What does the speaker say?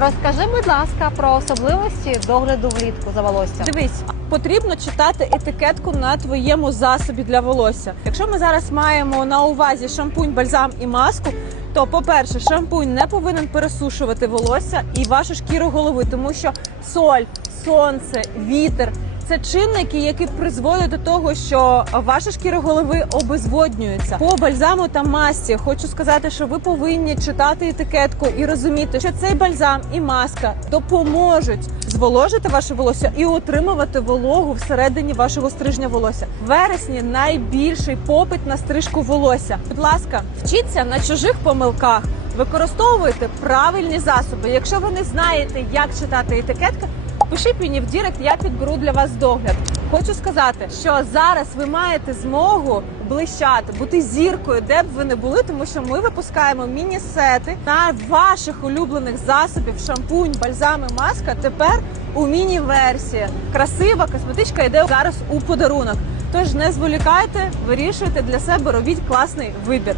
Розкажи, будь ласка, про особливості догляду влітку за волоссям. Дивись, потрібно читати етикетку на твоєму засобі для волосся. Якщо ми зараз маємо на увазі шампунь, бальзам і маску, то по-перше, шампунь не повинен пересушувати волосся і вашу шкіру голови, тому що соль, сонце, вітер. Це чинники, які призводять до того, що ваша шкіра голови обезводнюється. По бальзаму та масці хочу сказати, що ви повинні читати етикетку і розуміти, що цей бальзам і маска допоможуть зволожити ваше волосся і отримувати вологу всередині вашого стрижня волосся. В вересні найбільший попит на стрижку волосся. Будь ласка, вчіться на чужих помилках. Використовуйте правильні засоби. Якщо ви не знаєте, як читати етикетку, Пишіть мені в Дірект, я підберу для вас догляд. Хочу сказати, що зараз ви маєте змогу блищати, бути зіркою, де б ви не були, тому що ми випускаємо міні-сети на ваших улюблених засобів, шампунь, бальзами, маска. Тепер у міні-версії. Красива косметичка йде зараз у подарунок. Тож не зволікайте, вирішуйте для себе, робіть класний вибір.